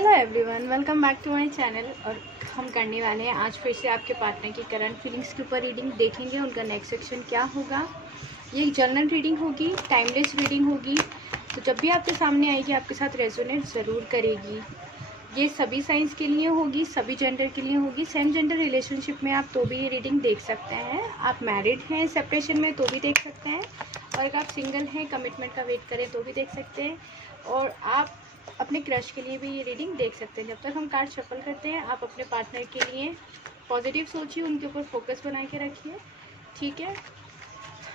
Hello everyone, welcome back to my channel. और हम करने वाले हैं आज फिर से आपके पार्टनर की करंट फीलिंग्स के ऊपर रीडिंग देखेंगे। उनका नेक्स्ट सेक्शन क्या होगा। ये एक जनरल रीडिंग होगी, टाइमलेस रीडिंग होगी, तो जब भी आपके सामने आएगी आपके साथ रेजोनेट ज़रूर करेगी। ये सभी साइंस के लिए होगी, सभी जेंडर के लिए होगी। सेम जेंडर रिलेशनशिप में आप तो भी ये रीडिंग देख सकते हैं। आप मैरिड हैं सेपरेशन में तो भी देख सकते हैं, और अगर आप सिंगल हैं कमिटमेंट का वेट करें तो भी देख सकते हैं, और आप अपने क्रश के लिए भी ये रीडिंग देख सकते हैं। जब तक हम कार्ड शफल करते हैं आप अपने पार्टनर के लिए पॉजिटिव सोचिए, उनके ऊपर फोकस बना के रखिए, ठीक है।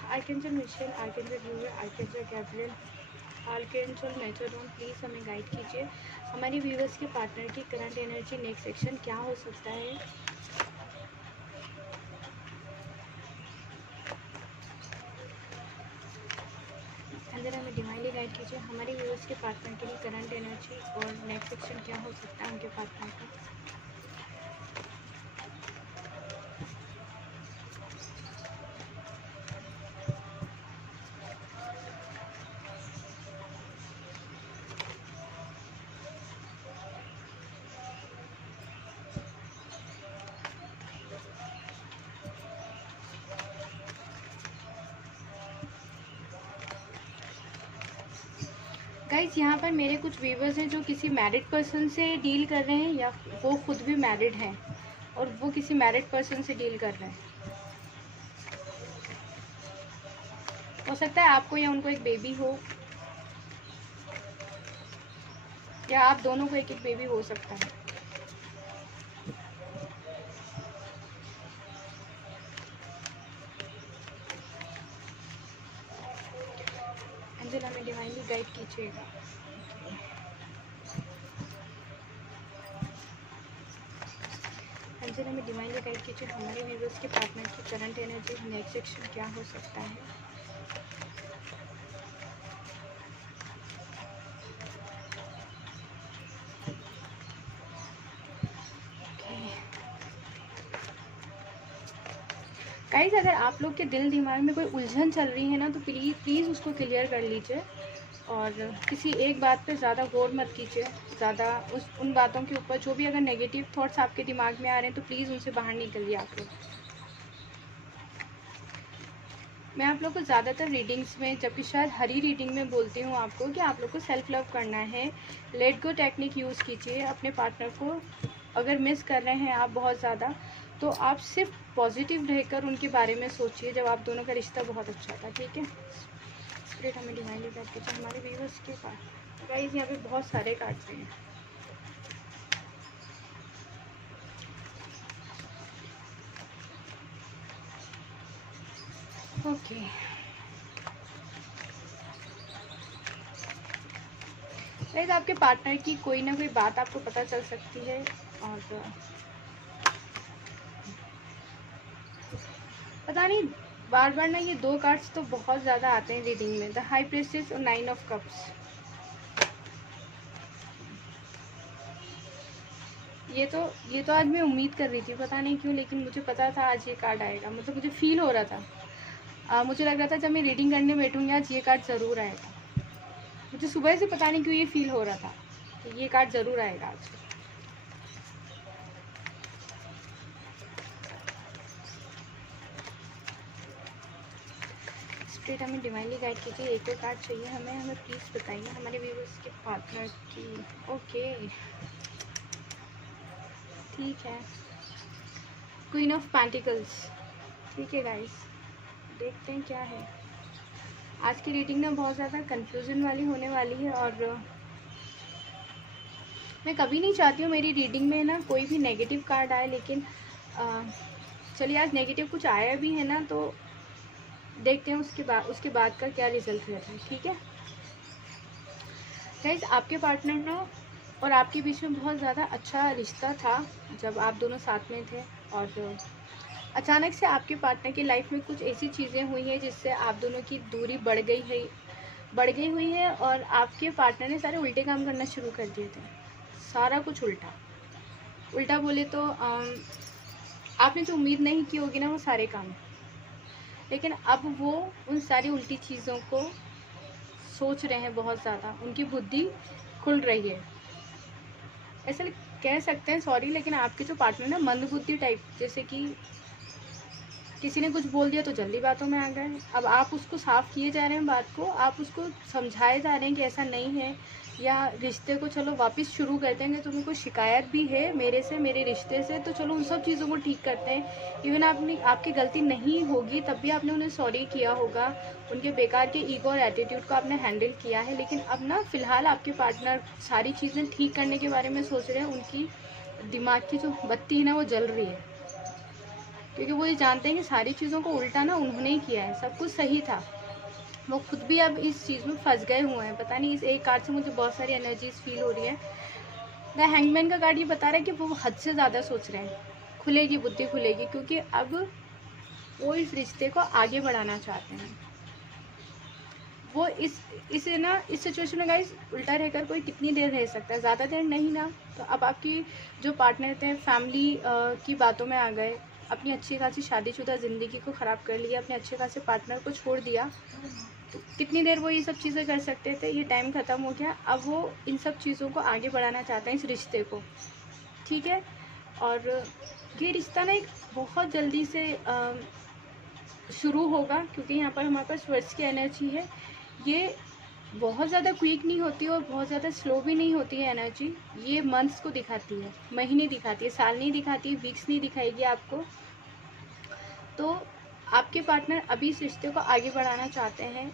Archangel Michael, archangel Uriel, archangel Gabriel, archangel Metatron, please हमें गाइड कीजिए। हमारे व्यूअर्स के पार्टनर की करंट एनर्जी नेक्स्ट सेक्शन क्या हो सकता है। अंदर हमें डिवाइनली गाइड कीजिए। हमारे व्यूअर्स के पार्टनर के लिए करंट एनर्जी और नेक्स्ट सेक्शन क्या हो सकता है उनके पार्टनर का। गाइज, यहाँ पर मेरे कुछ व्यूवर्स हैं जो किसी मैरिड पर्सन से डील कर रहे हैं, या वो खुद भी मैरिड हैं और वो किसी मैरिड पर्सन से डील कर रहे हैं। हो सकता है आपको या उनको एक बेबी हो, या आप दोनों को एक एक बेबी हो सकता है। एंजल हमें डिवाइनली गाइड कीजिएगा। एंजल हमें डिवाइनली गाइड कीजिए। हमारे व्यूअर्स के पार्टनर की करंट एनर्जी नेक्स्ट सेक्शन क्या हो सकता है। गाइस, अगर आप लोग के दिल दिमाग में कोई उलझन चल रही है ना, तो प्लीज़ उसको क्लियर कर लीजिए, और किसी एक बात पे ज़्यादा गौर मत कीजिए, ज़्यादा उन बातों के ऊपर। जो भी अगर नेगेटिव थॉट्स आपके दिमाग में आ रहे हैं तो प्लीज़ उनसे बाहर निकलिए आप लोग। मैं आप लोग को ज़्यादातर रीडिंग्स में, जबकि शायद हर ही रीडिंग में बोलती हूँ आपको कि आप लोग को सेल्फ लव करना है। लेट गो टेक्निक यूज़ कीजिए। अपने पार्टनर को अगर मिस कर रहे हैं आप बहुत ज़्यादा, तो आप सिर्फ पॉजिटिव रहकर उनके बारे में सोचिए, जब आप दोनों का रिश्ता बहुत अच्छा था, ठीक है। स्पिरिट हमें डिवाइनली गाइड कीजिए। हमारे व्यूअर्स के पास गाइस यहाँ पे बहुत सारे कार्ड्स हैं। ओके, गाइस आपके पार्टनर की कोई ना कोई बात आपको पता चल सकती है, और पता नहीं, बार बार ना ये दो कार्ड्स तो बहुत ज़्यादा आते हैं रीडिंग में, द हाई प्रीस्टेस और 9 ऑफ कप्स। ये तो आज मैं उम्मीद कर रही थी, पता नहीं क्यों, लेकिन मुझे पता था आज ये कार्ड आएगा। मतलब मुझे फील हो रहा था, मुझे लग रहा था जब मैं रीडिंग करने बैठूंगी आज ये कार्ड ज़रूर आएगा। मुझे सुबह से पता नहीं क्यों ये फील हो रहा था कि ये कार्ड ज़रूर आएगा आज। स्पिरिट हमें डिवाइनली गाइड कीजिए। एक और कार्ड चाहिए हमें प्लीज़ बताइए हमारे व्यूअर्स के पार्टनर की। ओके, ठीक है, क्वीन ऑफ पेंटिकल्स। ठीक है गाइस, देखते हैं क्या है। आज की रीडिंग ना बहुत ज़्यादा कंफ्यूजन वाली होने वाली है, और मैं कभी नहीं चाहती हूँ मेरी रीडिंग में ना कोई भी नेगेटिव कार्ड आए, लेकिन चलिए आज नेगेटिव कुछ आया भी है ना, तो देखते हैं उसके बाद का क्या रिजल्ट रहता है, ठीक है। गाइस, आपके पार्टनर ना और आपके बीच में बहुत ज़्यादा अच्छा रिश्ता था जब आप दोनों साथ में थे, और अचानक से आपके पार्टनर की लाइफ में कुछ ऐसी चीज़ें हुई हैं जिससे आप दोनों की दूरी बढ़ गई हुई है, और आपके पार्टनर ने सारे उल्टे काम करना शुरू कर दिए थे। सारा कुछ उल्टा बोले तो आपने जो उम्मीद नहीं की होगी ना वो सारे काम, लेकिन अब वो उन सारी उल्टी चीज़ों को सोच रहे हैं बहुत ज़्यादा, उनकी बुद्धि खुल रही है। ऐसा कह सकते हैं, सॉरी, लेकिन आपके जो पार्टनर ना मंदबुद्धि टाइप, जैसे कि किसी ने कुछ बोल दिया तो जल्दी बातों में आ गए। अब आप उसको साफ़ किए जा रहे हैं बात को, आप उसको समझाए जा रहे हैं कि ऐसा नहीं है, या रिश्ते को चलो वापस शुरू कर देंगे, तुम्हें कोई शिकायत भी है मेरे से, मेरे रिश्ते से, तो चलो उन सब चीज़ों को ठीक करते हैं। इवन आपने, आपकी गलती नहीं होगी तब भी आपने उन्हें सॉरी किया होगा, उनके बेकार के ईगो और एटीट्यूड को आपने हैंडल किया है। लेकिन अब ना फ़िलहाल आपके पार्टनर सारी चीज़ें ठीक करने के बारे में सोच रहे हैं, उनकी दिमाग की जो बत्ती है ना वो जल रही है, क्योंकि वो ये जानते हैं कि सारी चीज़ों को उल्टा ना उन्होंने ही किया है, सब कुछ सही था। वो खुद भी अब इस चीज़ में फंस गए हुए हैं। पता नहीं, इस एक कार्ड से मुझे बहुत सारी एनर्जीज फील हो रही है। द हैंगमैन का कार्ड ये बता रहा है कि वो हद से ज़्यादा सोच रहे हैं। खुलेगी, बुद्धि खुलेगी, क्योंकि अब वो इस रिश्ते को आगे बढ़ाना चाहते हैं। वो इसे ना इस सिचुएशन में गाइस उल्टा रहकर कोई कितनी देर रह सकता है, ज़्यादा देर नहीं ना। तो अब आपकी जो पार्टनर थे फैमिली की बातों में आ गए, अपनी अच्छी खासी शादीशुदा ज़िंदगी को ख़राब कर लिया, अपने अच्छे खासे पार्टनर को छोड़ दिया। तो कितनी देर वो ये सब चीज़ें कर सकते थे, ये टाइम ख़त्म हो गया। अब वो इन सब चीज़ों को आगे बढ़ाना चाहते हैं, इस रिश्ते को, ठीक है। और ये रिश्ता ना एक बहुत जल्दी से शुरू होगा, क्योंकि यहाँ पर हमारे पास वर्ड्स की एनर्जी है। ये बहुत ज़्यादा क्विक नहीं होती और बहुत ज़्यादा स्लो भी नहीं होती है एनर्जी। ये मंथ्स को दिखाती है, महीने दिखाती है, साल नहीं दिखाती है, वीक्स नहीं दिखाएगी आपको। तो आपके पार्टनर अभी इस रिश्ते को आगे बढ़ाना चाहते हैं,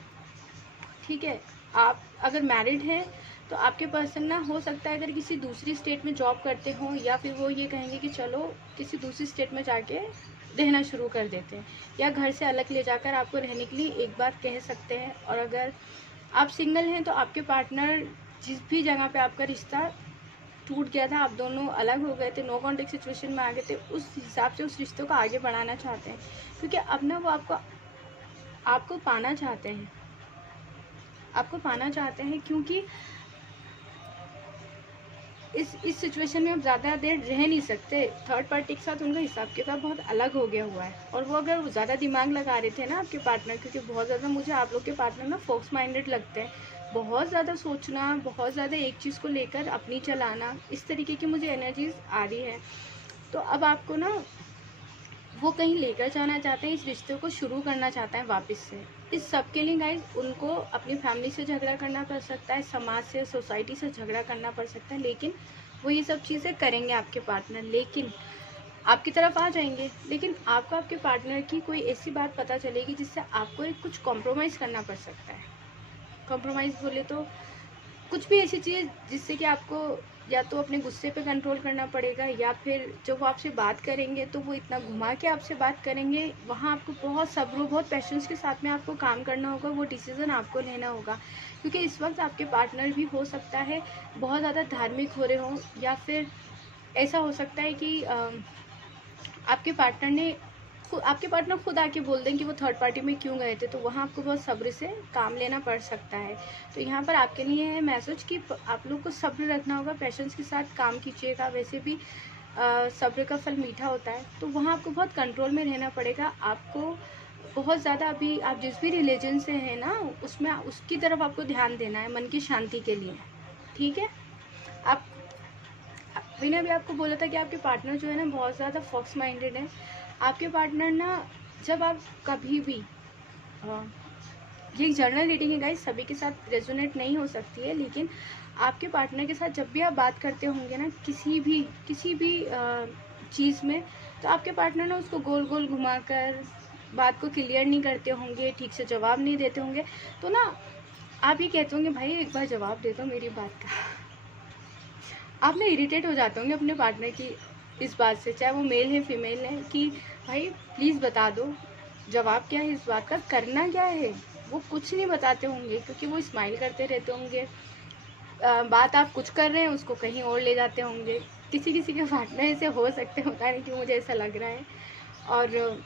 ठीक है। आप अगर मैरिड हैं तो आपके पर्सन ना, हो सकता है अगर किसी दूसरी स्टेट में जॉब करते हों, या फिर वो ये कहेंगे कि चलो किसी दूसरी स्टेट में जाके रहना शुरू कर देते हैं, या घर से अलग ले जाकर आपको रहने के लिए एक बार कह सकते हैं। और अगर आप सिंगल हैं तो आपके पार्टनर जिस भी जगह पे आपका रिश्ता टूट गया था, आप दोनों अलग हो गए थे, नो कॉन्टेक्ट सिचुएशन में आ गए थे, उस हिसाब से उस रिश्ते को आगे बढ़ाना चाहते हैं, क्योंकि अब ना वो आपको पाना चाहते हैं, आपको पाना चाहते हैं, क्योंकि इस सिचुएशन में आप ज़्यादा देर रह नहीं सकते। थर्ड पार्टी के साथ उनका हिसाब किताब बहुत अलग हो गया हुआ है। और वो अगर ज़्यादा दिमाग लगा रहे थे ना आपके पार्टनर, क्योंकि बहुत ज़्यादा मुझे आप लोग के पार्टनर ना फोक्स माइंडेड लगते हैं, बहुत ज़्यादा सोचना, बहुत ज़्यादा एक चीज़ को लेकर अपनी चलाना, इस तरीके की मुझे एनर्जीज आ रही है। तो अब आपको ना वो कहीं लेकर जाना चाहते हैं, इस रिश्ते को शुरू करना चाहते हैं वापस से। इस सब के लिए गाइस उनको अपनी फैमिली से झगड़ा करना पड़ सकता है, समाज से, सोसाइटी से झगड़ा करना पड़ सकता है, लेकिन वो ये सब चीज़ें करेंगे आपके पार्टनर, लेकिन आपकी तरफ आ जाएंगे। लेकिन आपको आपके पार्टनर की कोई ऐसी बात पता चलेगी जिससे आपको एक कुछ कॉम्प्रोमाइज़ करना पड़ सकता है। कॉम्प्रोमाइज़ बोले तो कुछ भी ऐसी चीज़ जिससे कि आपको या तो अपने गुस्से पे कंट्रोल करना पड़ेगा, या फिर जब वो आपसे बात करेंगे तो वो इतना घुमा के आपसे बात करेंगे, वहाँ आपको बहुत सब्र, बहुत पेशेंस के साथ में आपको काम करना होगा, वो डिसीज़न आपको लेना होगा। क्योंकि इस वक्त आपके पार्टनर भी हो सकता है बहुत ज़्यादा धार्मिक हो रहे हों, या फिर ऐसा हो सकता है कि आपके पार्टनर खुद आके बोल दें कि वो थर्ड पार्टी में क्यों गए थे, तो वहाँ आपको बहुत सब्र से काम लेना पड़ सकता है। तो यहाँ पर आपके लिए है मैसेज कि आप लोग को सब्र रखना होगा, पेशेंस के साथ काम कीजिएगा। वैसे भी सब्र का फल मीठा होता है, तो वहाँ आपको बहुत कंट्रोल में रहना पड़ेगा। आपको बहुत ज़्यादा, अभी आप जिस भी रिलीजन से हैं ना, उसमें उसकी तरफ आपको ध्यान देना है मन की शांति के लिए, ठीक है। आप मैंने अभी आपको बोला था कि आपके पार्टनर जो है ना बहुत ज़्यादा फॉक्स माइंडेड है। आपके पार्टनर ना, जब आप कभी भी ये जर्नल रीडिंग है गाइस, सभी के साथ रेजोनेट नहीं हो सकती है, लेकिन आपके पार्टनर के साथ जब भी आप बात करते होंगे ना किसी भी चीज़ में, तो आपके पार्टनर ना उसको गोल गोल घुमाकर बात को क्लियर नहीं करते होंगे, ठीक से जवाब नहीं देते होंगे। तो ना आप ये कहते होंगे भाई एक बार जवाब दे दो मेरी बात का। आप ना इरिटेट हो जाते होंगे अपने पार्टनर की इस बात से, चाहे वो मेल है फीमेल है, कि भाई प्लीज़ बता दो जवाब क्या है इस बात का, करना क्या है। वो कुछ नहीं बताते होंगे, क्योंकि वो स्माइल करते रहते होंगे। बात आप कुछ कर रहे हैं उसको कहीं और ले जाते होंगे। किसी किसी के पार्टनर ऐसे हो सकते हैं, पता नहीं क्यों मुझे ऐसा लग रहा है। और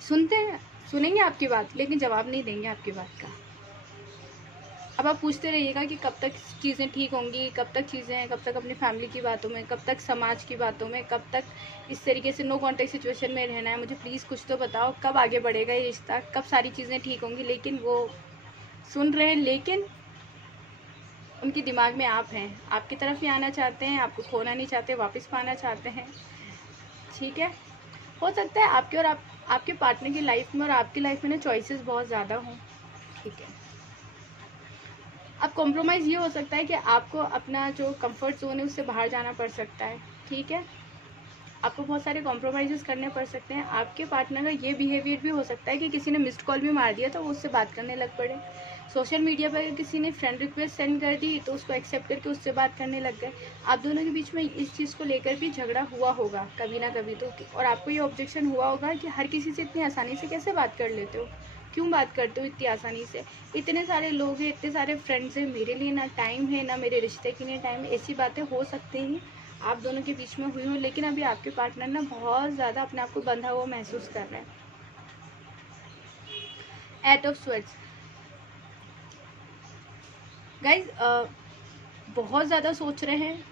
सुनेंगे आपकी बात, लेकिन जवाब नहीं देंगे आपकी बात का। अब आप पूछते रहिएगा कि कब तक चीज़ें ठीक होंगी, कब तक चीज़ें, कब तक अपनी फैमिली की बातों में, कब तक समाज की बातों में, कब तक इस तरीके से नो कॉन्टेक्ट सिचुएशन में रहना है। मुझे प्लीज़ कुछ तो बताओ, कब आगे बढ़ेगा ये रिश्ता, कब सारी चीज़ें ठीक होंगी। लेकिन वो सुन रहे हैं, लेकिन उनके दिमाग में आप हैं, आपकी तरफ ही आना चाहते हैं, आपको खोना नहीं चाहते, वापस पाना चाहते हैं। ठीक है, हो सकता है आपके और आपके पार्टनर की लाइफ में और आपकी लाइफ में ना चॉइसेस बहुत ज़्यादा हों। ठीक है, अब कॉम्प्रोमाइज़ ये हो सकता है कि आपको अपना जो कंफर्ट जोन है उससे बाहर जाना पड़ सकता है। ठीक है, आपको बहुत सारे कॉम्प्रोमाइज़ करने पड़ सकते हैं। आपके पार्टनर का ये बिहेवियर भी हो सकता है कि किसी ने मिस्ड कॉल भी मार दिया तो वो उससे बात करने लग पड़े। सोशल मीडिया पर किसी ने फ्रेंड रिक्वेस्ट सेंड कर दी तो उसको एक्सेप्ट करके उससे बात करने लग गए। आप दोनों के बीच में इस चीज़ को लेकर भी झगड़ा हुआ होगा कभी ना कभी तो, और आपको ये ऑब्जेक्शन हुआ होगा कि हर किसी से इतनी आसानी से कैसे बात कर लेते हो, क्यों बात करते हो इतनी आसानी से, इतने सारे लोग हैं, इतने सारे फ्रेंड्स हैं, मेरे लिए ना टाइम है ना मेरे रिश्ते के लिए टाइम है। ऐसी बातें हो सकती हैं आप दोनों के बीच में हुई हो, लेकिन अभी आपके पार्टनर ना बहुत ज़्यादा अपने आप को बंधा हुआ महसूस कर रहे हैं। एट ऑफ स्वर्ड्स गाइज, बहुत ज़्यादा सोच रहे हैं,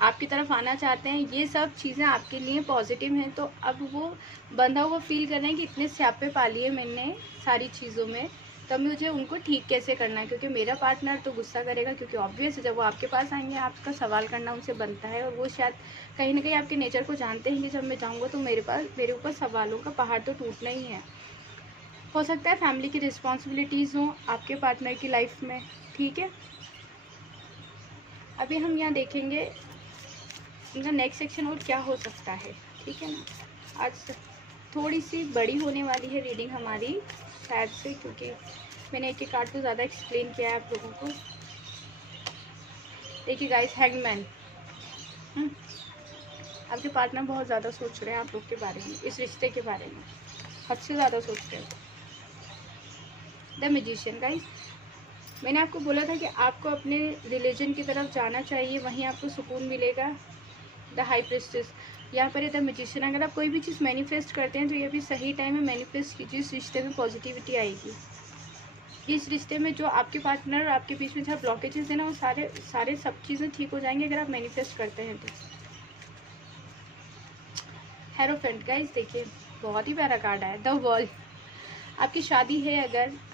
आपकी तरफ आना चाहते हैं, ये सब चीज़ें आपके लिए पॉजिटिव हैं। तो अब वो बंधा हुआ फील कर रहे हैं कि इतने स्यापे पा लिए मैंने सारी चीज़ों में, तब मुझे उनको ठीक कैसे करना है, क्योंकि मेरा पार्टनर तो गुस्सा करेगा, क्योंकि ऑब्वियस जब वो आपके पास आएंगे आपका सवाल करना उनसे बनता है, और वो शायद कहीं ना कहीं आपके नेचर को जानते हैं कि जब मैं जाऊँगा तो मेरे ऊपर सवालों का पहाड़ तो टूटना ही है। हो सकता है फैमिली की रिस्पॉन्सिबिलिटीज़ हों आपके पार्टनर की लाइफ में। ठीक है, अभी हम यहाँ देखेंगे इनका नेक्स्ट सेक्शन और क्या हो सकता है। ठीक है ना, आज थोड़ी सी बड़ी होने वाली है रीडिंग हमारी शायद से, क्योंकि मैंने एक कार्ड को ज़्यादा एक्सप्लेन किया है आप लोगों को। देखिए गाइस, हैंगमैन, आपके पार्टनर बहुत ज़्यादा सोच रहे हैं आप लोग के बारे में, इस रिश्ते के बारे में हद से ज़्यादा सोच रहे हैं। द मैजिशियन गाइस, मैंने आपको बोला था कि आपको अपने रिलीजन की तरफ जाना चाहिए, वहीं आपको सुकून मिलेगा। द हाई प्रिस्टेस, यहाँ पर है द मैजिशियन। अगर आप कोई भी चीज़ मैनिफेस्ट करते हैं तो ये भी सही टाइम में मैनिफेस्ट कीजिए, इस रिश्ते में पॉजिटिविटी आएगी। इस रिश्ते में जो आपके पार्टनर और आपके बीच में जहाँ ब्लॉकेजेस है ना, वो सारे सब चीज़ें ठीक हो जाएंगी अगर आप मैनिफेस्ट करते हैं तो। हेरोफेंट गाइस, देखिए बहुत ही प्यारा कार्ड है, द वर्ल्ड। आपकी शादी है,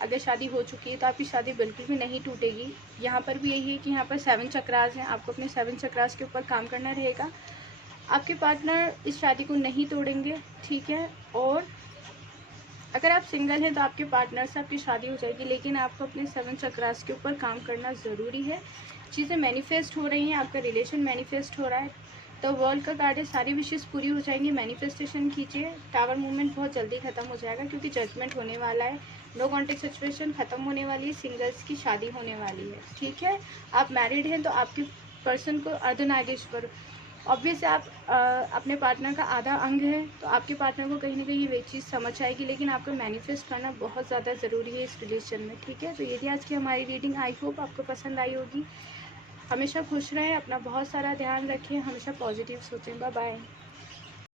अगर शादी हो चुकी है तो आपकी शादी बिल्कुल भी नहीं टूटेगी। यहाँ पर भी यही है कि यहाँ पर 7 चक्रास हैं, आपको अपने 7 चक्रास के ऊपर काम करना रहेगा। आपके पार्टनर इस शादी को नहीं तोड़ेंगे। ठीक है, और अगर आप सिंगल हैं तो आपके पार्टनर से आपकी शादी हो जाएगी, लेकिन आपको अपने 7 चक्रास के ऊपर काम करना ज़रूरी है। चीज़ें मैनिफेस्ट हो रही हैं, आपका रिलेशन मैनिफेस्ट हो रहा है। तो वर्ल्ड का कार्ड है, सारी विशेष पूरी हो जाएंगी, मैनिफेस्टेशन कीजिए। टावर मूवमेंट बहुत जल्दी ख़त्म हो जाएगा क्योंकि जजमेंट होने वाला है। नो कॉन्टेक्ट सिचुएशन ख़त्म होने वाली है, सिंगल्स की शादी होने वाली है। ठीक है, आप मैरिड हैं तो आपके पर्सन को अर्धनागेश्वर, ऑब्वियस आप अपने पार्टनर का आधा अंग है, तो आपके पार्टनर को कहीं ना कहीं ये चीज़ समझ आएगी, लेकिन आपको मैनिफेस्ट करना बहुत ज़्यादा ज़रूरी है इस रिलेशन में। ठीक है, तो ये थी आज की हमारी रीडिंग, आई होप आपको पसंद आई होगी। हमेशा खुश रहें, अपना बहुत सारा ध्यान रखें, हमेशा पॉजिटिव सोचें। Bye bye.